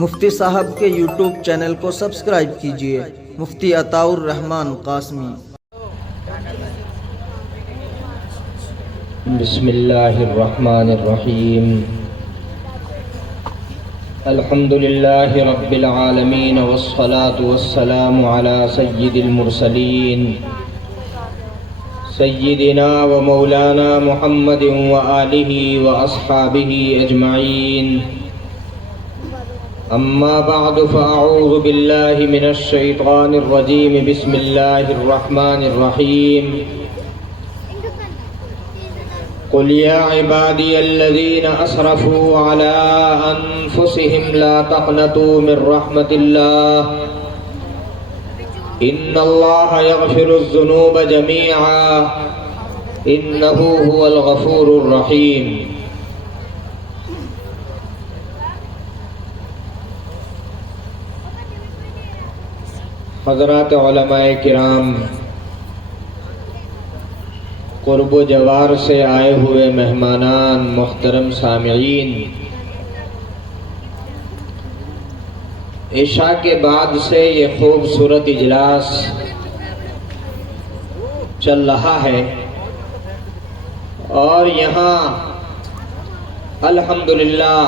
مفتی صاحب کے YouTube channel کو سبسکرائب کیجیے، مفتی عطاء الرحمن قاسمی۔ بسم اللہ الرحمن الرحیم۔ الحمد للہ رب العالمین والصلاة والسلام علی سید المرسلین سیدنا و مولانا محمد وآلہ واصحابہ اجمعین۔ اما بعد فاعوذ باللہ من الشیطان الرجیم، بسم اللہ الرحمن الرحیم۔ قل یا عبادی الذین اسرفوا علی انفسهم لا تقنطوا من رحمت اللہ ان اللہ یغفر الذنوب جمیعا انہ هو الغفور الرحیم۔ حضرات علماء کرام، قرب و جوار سے آئے ہوئے مہمانان، محترم سامعین، عشاء کے بعد سے یہ خوبصورت اجلاس چل رہا ہے اور یہاں الحمدللہ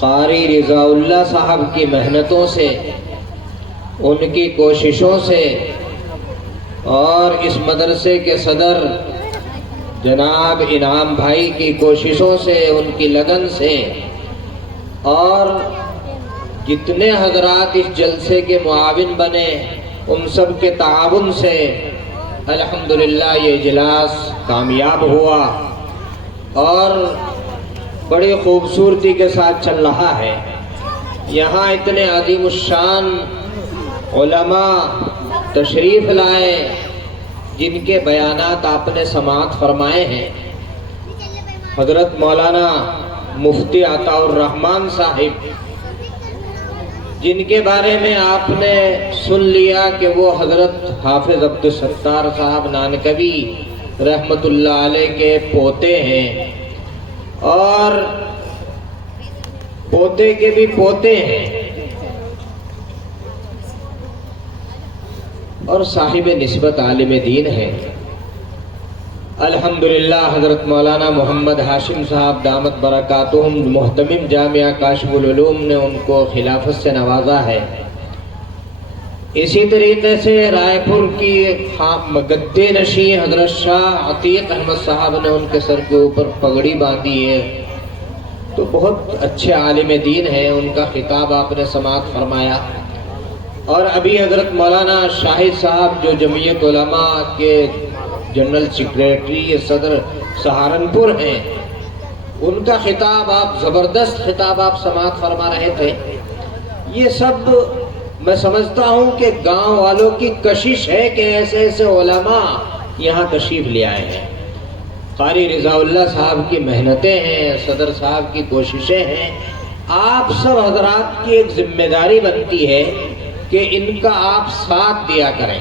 قاری رضا اللہ صاحب کی محنتوں سے، ان کی کوششوں سے اور اس مدرسے کے صدر جناب انعام بھائی کی کوششوں سے، ان کی لگن سے اور جتنے حضرات اس جلسے کے معاون بنے ان سب کے تعاون سے الحمدللہ یہ اجلاس کامیاب ہوا اور بڑی خوبصورتی کے ساتھ چل رہا ہے۔ یہاں اتنے عظیم الشان علماء تشریف لائے جن کے بیانات آپ نے سماعت فرمائے ہیں۔ حضرت مولانا مفتی عطاء الرحمن صاحب، جن کے بارے میں آپ نے سن لیا کہ وہ حضرت حافظ عبدالستار صاحب نانکوی رحمت اللہ علیہ کے پوتے ہیں اور پوتے کے بھی پوتے ہیں اور صاحب نسبت عالم دین ہے۔ الحمدللہ حضرت مولانا محمد ہاشم صاحب دامت برکاتہم محتمم جامعہ کاشف العلوم نے ان کو خلافت سے نوازا ہے۔ اسی طریقے سے رائے پور کی گدے نشیں حضرت شاہ عتیق احمد صاحب نے ان کے سر کے اوپر پگڑی باندھی ہے، تو بہت اچھے عالم دین ہیں، ان کا خطاب آپ نے سماعت فرمایا۔ اور ابھی حضرت مولانا شاہد صاحب جو جمعیت علماء کے جنرل سیکریٹری صدر سہارنپور ہیں، ان کا خطاب آپ زبردست خطاب آپ سماعت فرما رہے تھے۔ یہ سب میں سمجھتا ہوں کہ گاؤں والوں کی کشش ہے کہ ایسے ایسے علماء یہاں تشریف لے آئے ہیں۔ قاری رضا اللہ صاحب کی محنتیں ہیں، صدر صاحب کی کوششیں ہیں۔ آپ سب حضرات کی ایک ذمہ داری بنتی ہے کہ ان کا آپ ساتھ دیا کریں،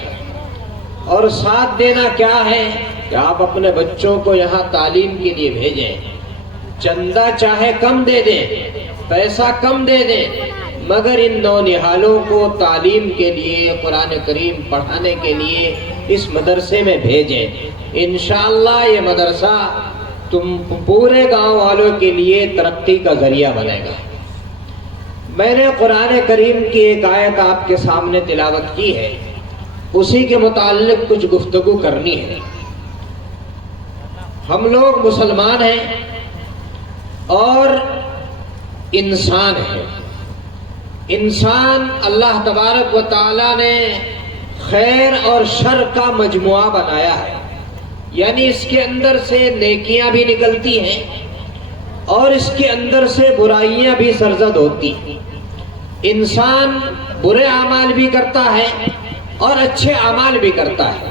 اور ساتھ دینا کیا ہے کہ آپ اپنے بچوں کو یہاں تعلیم کے لیے بھیجیں۔ چندہ چاہے کم دے دیں، پیسہ کم دے دیں، مگر ان نونہالوں کو تعلیم کے لیے، قرآن کریم پڑھانے کے لیے اس مدرسے میں بھیجیں۔ انشاءاللہ یہ مدرسہ تم پورے گاؤں والوں کے لیے ترقی کا ذریعہ بنے گا۔ میں نے قرآن کریم کی ایک آیت آپ کے سامنے تلاوت کی ہے، اسی کے متعلق کچھ گفتگو کرنی ہے۔ ہم لوگ مسلمان ہیں اور انسان ہیں۔ انسان اللہ تبارک و تعالی نے خیر اور شر کا مجموعہ بنایا ہے، یعنی اس کے اندر سے نیکیاں بھی نکلتی ہیں اور اس کے اندر سے برائیاں بھی سرزد ہوتی ہیں۔ انسان برے اعمال بھی کرتا ہے اور اچھے اعمال بھی کرتا ہے۔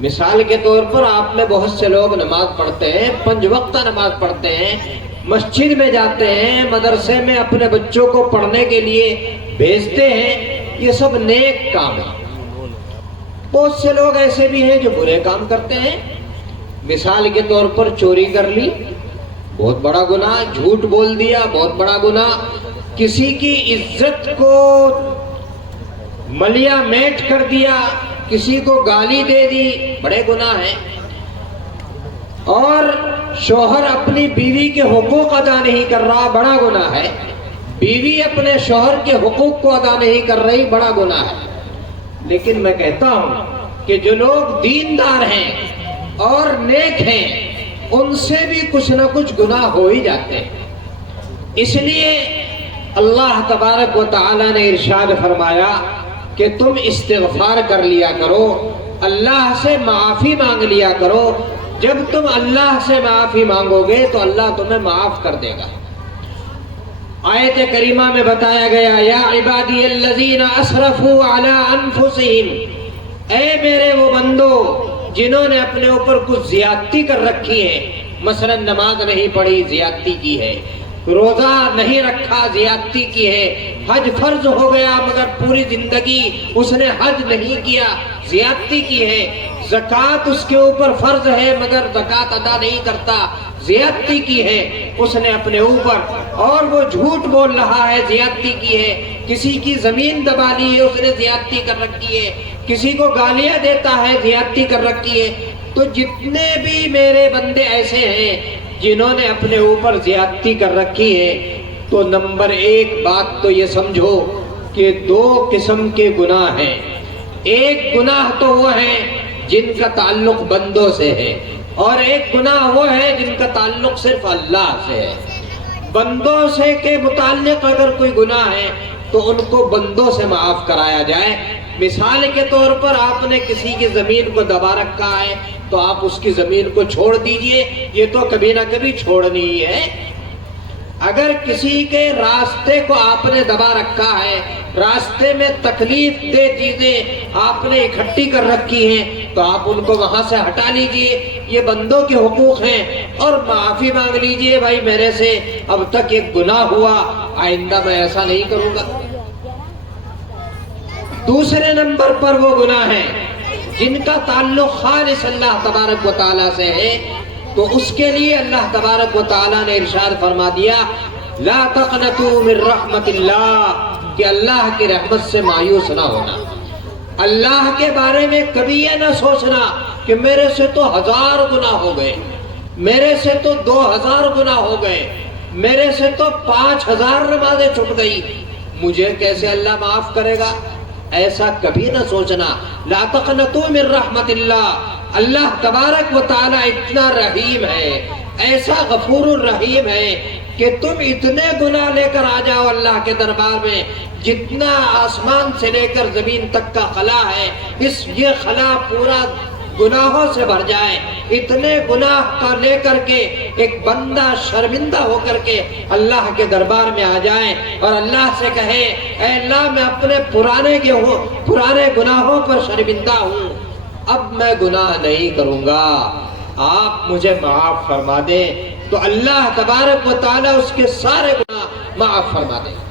مثال کے طور پر آپ میں بہت سے لوگ نماز پڑھتے ہیں، 5 وقتہ نماز پڑھتے ہیں، مسجد میں جاتے ہیں، مدرسے میں اپنے بچوں کو پڑھنے کے لیے بھیجتے ہیں، یہ سب نیک کام ہے۔ بہت سے لوگ ایسے بھی ہیں جو برے کام کرتے ہیں۔ مثال کے طور پر چوری کر لی، بہت بڑا گناہ، جھوٹ بول دیا، بہت بڑا گناہ، کسی کی عزت کو ملیا میٹ کر دیا، کسی کو گالی دے دی، بڑے گناہ ہیں۔ اور شوہر اپنی بیوی کے حقوق ادا نہیں کر رہا، بڑا گناہ ہے۔ بیوی اپنے شوہر کے حقوق کو ادا نہیں کر رہی، بڑا گناہ ہے۔ لیکن میں کہتا ہوں کہ جو لوگ دیندار ہیں اور نیک ہیں، ان سے بھی کچھ نہ کچھ گناہ ہو ہی جاتے ہیں۔ اس لیے اللہ تبارک و تعالی نے ارشاد فرمایا کہ تم استغفار کر لیا کرو، اللہ سے معافی مانگ لیا کرو۔ جب تم اللہ سے معافی مانگو گے تو اللہ تمہیں معاف کر دے گا۔ آیت کریمہ میں بتایا گیا، یا عبادی الذین اسرفوا علی انفسہم، اے میرے وہ بندو جنہوں نے اپنے اوپر کچھ زیادتی کر رکھی ہے، مثلا نماز نہیں پڑھی، زیادتی کی ہے، روزہ نہیں رکھا، زیادتی کی ہے، حج فرض ہو گیا مگر پوری زندگی اس نے حج نہیں کیا، زیادتی کی ہے، زکوٰۃ اس کے اوپر فرض ہے مگر زکوٰۃ ادا نہیں کرتا، زیادتی کی ہے اس نے اپنے اوپر، اور وہ جھوٹ بول رہا ہے، زیادتی کی ہے، کسی کی زمین دبا لی ہے اس نے، زیادتی کر رکھی ہے، کسی کو گالیاں دیتا ہے، زیادتی کر رکھی ہے۔ تو جتنے بھی میرے بندے ایسے ہیں جنہوں نے اپنے اوپر زیادتی کر رکھی ہے، تو نمبر ایک بات تو یہ سمجھو کہ دو قسم کے گناہ ہیں۔ ایک گناہ تو وہ ہیں جن کا تعلق بندوں سے ہے، اور ایک گناہ وہ ہے جن کا تعلق صرف اللہ سے ہے۔ بندوں سے کے متعلق اگر کوئی گناہ ہے تو ان کو بندوں سے معاف کرایا جائے۔ مثال کے طور پر آپ نے کسی کی زمین کو دبا رکھا ہے تو آپ اس کی زمین کو چھوڑ دیجئے، یہ تو کبھی نہ کبھی چھوڑنی ہی ہے۔ اگر کسی کے راستے کو آپ نے دبا رکھا ہے، راستے میں تکلیف دہ چیزیں آپ نے اکٹھی کر رکھی ہیں، تو آپ ان کو وہاں سے ہٹا لیجئے، یہ بندوں کے حقوق ہیں، اور معافی مانگ لیجئے، بھائی میرے سے اب تک ایک گناہ ہوا، آئندہ میں ایسا نہیں کروں گا۔ دوسرے نمبر پر وہ گناہ ہیں جن کا تعلق خالص اللہ تبارک و تعالیٰ سے ہے، تو اس کے لیے اللہ تبارک و تعالیٰ نے ارشاد فرما دیا، لا تقنطوا من رحمت اللہ، کہ اللہ کی رحمت سے مایوس نہ ہونا۔ اللہ کے بارے میں کبھی یہ نہ سوچنا کہ میرے سے تو 1000 گناہ ہو گئے، میرے سے تو 2000 گناہ ہو گئے، میرے سے تو 5000 نمازیں چھوٹ گئی، مجھے کیسے اللہ معاف کرے گا؟ ایسا کبھی نہ سوچنا۔ لا تقنطوا من رحمت اللہ، اللہ تبارک و تعالیٰ اتنا رحیم ہے، ایسا غفور الرحیم ہے کہ تم اتنے گناہ لے کر آ جاؤ اللہ کے دربار میں، جتنا آسمان سے لے کر زمین تک کا خلا ہے، یہ خلا پورا گناہوں سے بھر جائے، اتنے گناہ کا لے کر کے ایک بندہ شرمندہ ہو کر کے اللہ کے دربار میں آ جائے اور اللہ سے کہے، اے اللہ میں اپنے پرانے گناہوں پر شرمندہ ہوں، اب میں گناہ نہیں کروں گا، آپ مجھے معاف فرما دیں، تو اللہ تبارک و تعالیٰ اس کے سارے گناہ معاف فرما دیں۔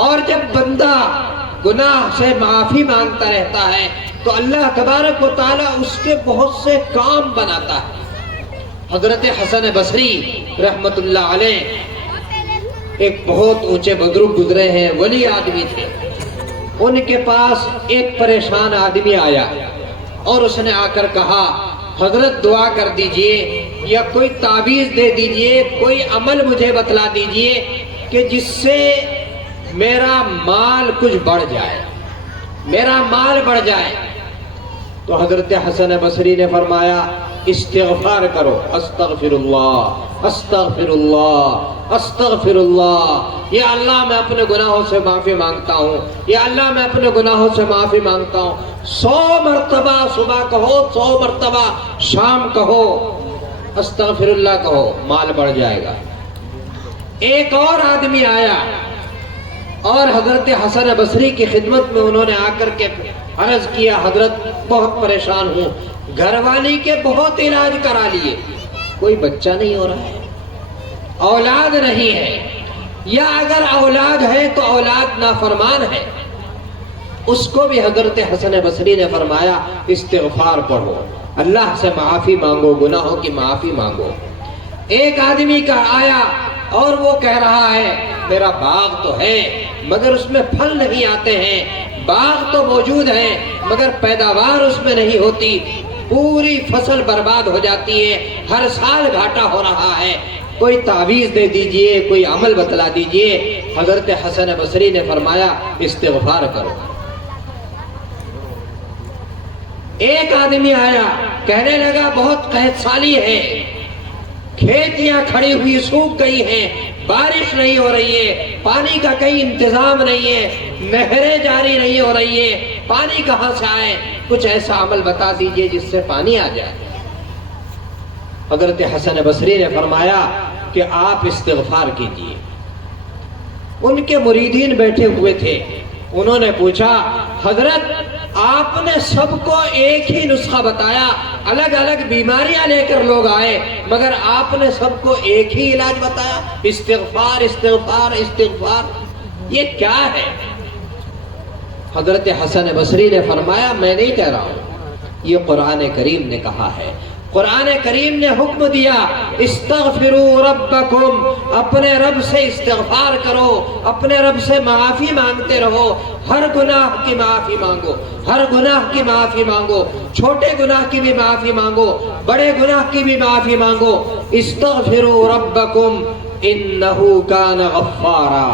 اور جب بندہ گناہ سے معافی مانگتا رہتا ہے تو اللہ تبارک و تعالیٰ اس کے بہت سے کام بناتا ہے۔ حضرت حسن بصری رحمت اللہ علیہ ایک بہت اونچے بزرگ گزرے ہیں، ولی آدمی تھے، ان کے پاس ایک پریشان آدمی آیا اور اس نے آ کر کہا، حضرت دعا کر دیجئے یا کوئی تعویذ دے دیجئے، کوئی عمل مجھے بتلا دیجئے کہ جس سے میرا مال کچھ بڑھ جائے، میرا مال بڑھ جائے۔ تو حضرت حسن بصری نے فرمایا، استغفار کرو، استغفر اللہ استغفر اللہ استغفر اللہ، یا اللہ میں اپنے گناہوں سے معافی مانگتا ہوں، یا اللہ میں اپنے گناہوں سے معافی مانگتا ہوں۔ 100 مرتبہ صبح کہو، 100 مرتبہ شام کہو، استغفر اللہ کہو، مال بڑھ جائے گا۔ ایک اور آدمی آیا اور حضرت حسن بصری کی خدمت میں انہوں نے آ کر کے عرض کیا، حضرت بہت پریشان ہوں، گھر والی کے بہت علاج کرا لیے، کوئی بچہ نہیں ہو رہا ہے، اولاد نہیں ہے، یا اگر اولاد ہے تو اولاد نافرمان ہے۔ اس کو بھی حضرت حسن بصری نے فرمایا، استغفار پڑھو، اللہ سے معافی مانگو، گناہوں کی معافی مانگو۔ ایک آدمی کا آیا اور وہ کہہ رہا ہے میرا باغ تو ہے مگر اس میں پھل نہیں آتے ہیں، باغ تو موجود ہے مگر پیداوار اس میں نہیں ہوتی، پوری فصل برباد ہو جاتی ہے، ہر سال گھاٹا ہو رہا ہے، کوئی تعویذ دے دیجئے، کوئی عمل بتلا دیجئے۔ حضرت حسن بصری نے فرمایا استغفار کرو۔ ایک آدمی آیا کہنے لگا بہت قحط سالی ہے، کھیتیاں کھڑی ہوئی سوکھ گئی ہیں، بارش نہیں ہو رہی ہے، پانی کا کہیں انتظام نہیں ہے، نہریں جاری نہیں ہو رہی ہے، پانی کہاں سے آئے، کچھ ایسا عمل بتا دیجئے جس سے پانی آ جائے۔ حضرت حسن بصری نے فرمایا کہ آپ استغفار کیجئے۔ ان کے مریدین بیٹھے ہوئے تھے، انہوں نے پوچھا حضرت آپ نے سب کو ایک ہی نسخہ بتایا، الگ الگ بیماریاں لے کر لوگ آئے مگر آپ نے سب کو ایک ہی علاج بتایا، استغفار استغفار استغفار، یہ کیا ہے؟ حضرت حسن بصری نے فرمایا میں نہیں کہہ رہا ہوں، یہ قرآن کریم نے کہا ہے۔ قرآن کریم نے حکم دیا استغفروا ربکم، اپنے رب سے استغفار کرو، اپنے رب سے معافی مانگتے رہو، ہر گناہ کی معافی مانگو، ہر گناہ کی معافی مانگو، چھوٹے گناہ کی بھی معافی مانگو، بڑے گناہ کی بھی معافی مانگو۔ استغفروا ربکم انہ کان غفارا،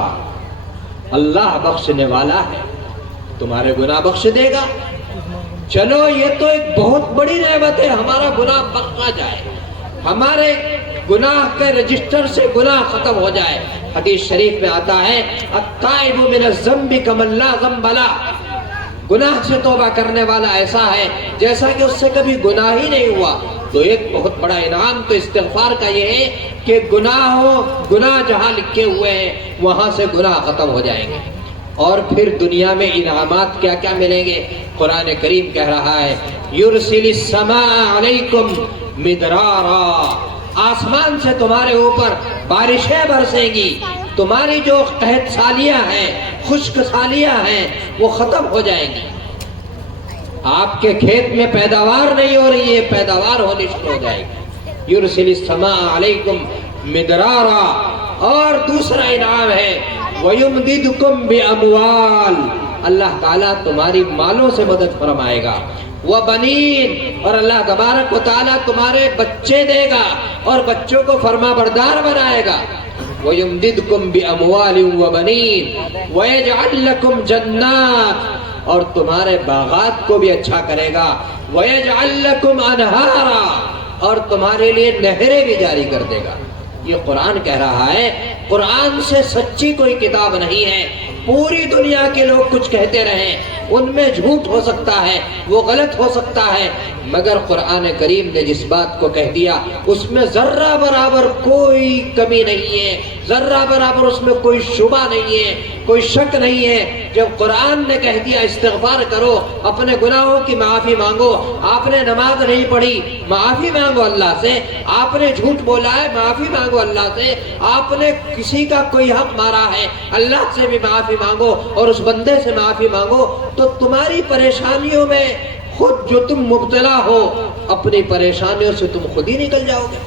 اللہ بخشنے والا ہے، تمہارے گناہ بخش دے گا۔ چلو یہ تو ایک بہت بڑی نعمت ہے، ہمارا گناہ بخشا جائے، ہمارے گناہ کے رجسٹر سے گناہ ختم ہو جائے۔ حدیث شریف میں آتا ہے التائب من الذنب کمن لا ذنب لہ، گناہ سے توبہ کرنے والا ایسا ہے جیسا کہ اس سے کبھی گناہ ہی نہیں ہوا۔ تو ایک بہت بڑا انعام تو استغفار کا یہ ہے کہ گناہ جہاں لکھے ہوئے ہیں وہاں سے گناہ ختم ہو جائیں گے۔ اور پھر دنیا میں انعامات کیا کیا ملیں گے؟ قرآن کریم کہہ رہا ہے یرسل السماء علیکم مدرارا، آسمان سے تمہارے اوپر بارشیں برسیں گی، تمہاری جو قحط سالیاں ہیں، خشک سالیاں ہیں، وہ ختم ہو جائیں گی۔ آپ کے کھیت میں پیداوار نہیں ہو رہی ہے، پیداوار ہونی شروع ہو جائے گی۔ یرسل السماء علیکم مدرارا۔ اور دوسرا انعام ہے وَيُمْدِدْكُمْ بِأَمْوَالٍ، اللہ تعالیٰ تمہاری مالوں سے مدد فرمائے گا، وَبَنِينَ، اور اللہ تبارک و تعالیٰ تمہارے بچے دے گا اور بچوں کو فرما بردار بنائے گا۔ وَيُمْدِدْكُمْ بِأَمْوَالٍ وَبَنِينَ وَيَجْعَلْ لَكُمْ جَنَّاتٍ، اور تمہارے باغات کو بھی اچھا کرے گا، وَيَجْعَلْ لَكُمْ أَنْهَارًا، اور تمہارے لیے نہریں بھی جاری کر دے گا۔ یہ قرآن کہہ رہا ہے، قرآن سے سچی کوئی کتاب نہیں ہے۔ پوری دنیا کے لوگ کچھ کہتے رہیں، ان میں جھوٹ ہو سکتا ہے، وہ غلط ہو سکتا ہے، مگر قرآن کریم نے جس بات کو کہہ دیا اس میں ذرہ برابر کوئی کمی نہیں ہے، ذرہ برابر اس میں کوئی شبہ نہیں ہے، کوئی شک نہیں ہے۔ جب قرآن نے کہہ دیا استغفار کرو، اپنے گناہوں کی معافی مانگو، آپ نے نماز نہیں پڑھی معافی مانگو اللہ سے، آپ نے جھوٹ بولا ہے معافی مانگو اللہ سے، آپ نے کسی کا کوئی حق مارا ہے اللہ سے بھی معافی مانگو اور اس بندے سے معافی مانگو، تو تمہاری پریشانیوں میں خود جو تم مبتلا ہو، اپنی پریشانیوں سے تم خود ہی نکل جاؤ گے۔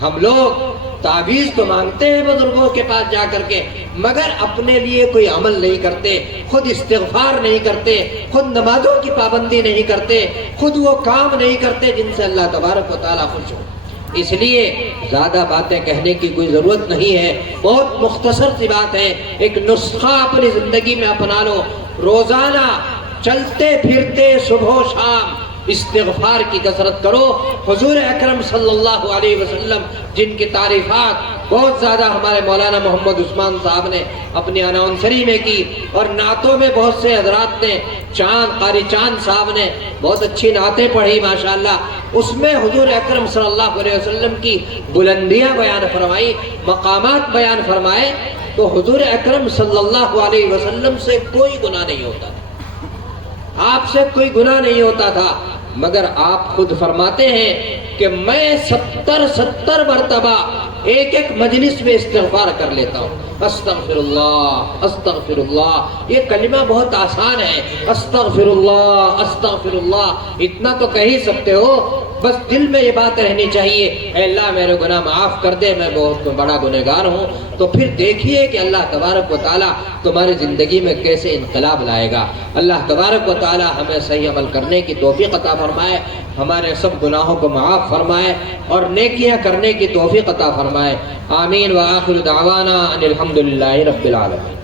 ہم لوگ تعویذ تو مانگتے ہیں بزرگوں کے پاس جا کر کے، مگر اپنے لیے کوئی عمل نہیں کرتے، خود استغفار نہیں کرتے، خود نمازوں کی پابندی نہیں کرتے، خود وہ کام نہیں کرتے جن سے اللہ تبارک و تعالیٰ خوش ہو۔ اس لیے زیادہ باتیں کہنے کی کوئی ضرورت نہیں ہے، بہت مختصر سی بات ہے، ایک نسخہ اپنی زندگی میں اپنا لو، روزانہ چلتے پھرتے صبح و شام استغفار کی کثرت کرو۔ حضور اکرم صلی اللہ علیہ وسلم جن کی تعریفات بہت زیادہ ہمارے مولانا محمد عثمان صاحب نے اپنی اناؤنسری میں کی، اور نعتوں میں بہت سے حضرات نے، قاری چاند صاحب نے بہت اچھی نعتیں پڑھی ماشاءاللہ، اس میں حضور اکرم صلی اللہ علیہ وسلم کی بلندیاں بیان فرمائی، مقامات بیان فرمائے۔ تو حضور اکرم صلی اللہ علیہ وسلم سے کوئی گناہ نہیں ہوتا تھا، آپ سے کوئی گناہ نہیں ہوتا تھا، مگر آپ خود فرماتے ہیں کہ میں 70 مرتبہ ایک مجلس میں استغفار کر لیتا ہوں۔ استغفر اللہ. یہ کلمہ بہت آسان ہے. استغفر اللہ اتنا تو کہہ ہی سکتے ہو. بس دل میں یہ بات رہنی چاہیے اے اللہ میرے گناہ معاف کر دے, میں بہت بڑا گنہگار ہوں. تو پھر دیکھیے کہ اللہ تبارک و تعالیٰ تمہاری زندگی میں کیسے انقلاب لائے گا. اللہ تبارک و تعالیٰ ہمیں صحیح عمل کرنے کی توفیق عطا فرمائے, ہمارے سب گناہوں کو معاف فرمائے اور نیکیاں کرنے کی توفیق عطا فرمائے. آمین. وآخر دعوانا ان الحمدللہ رب العالمین.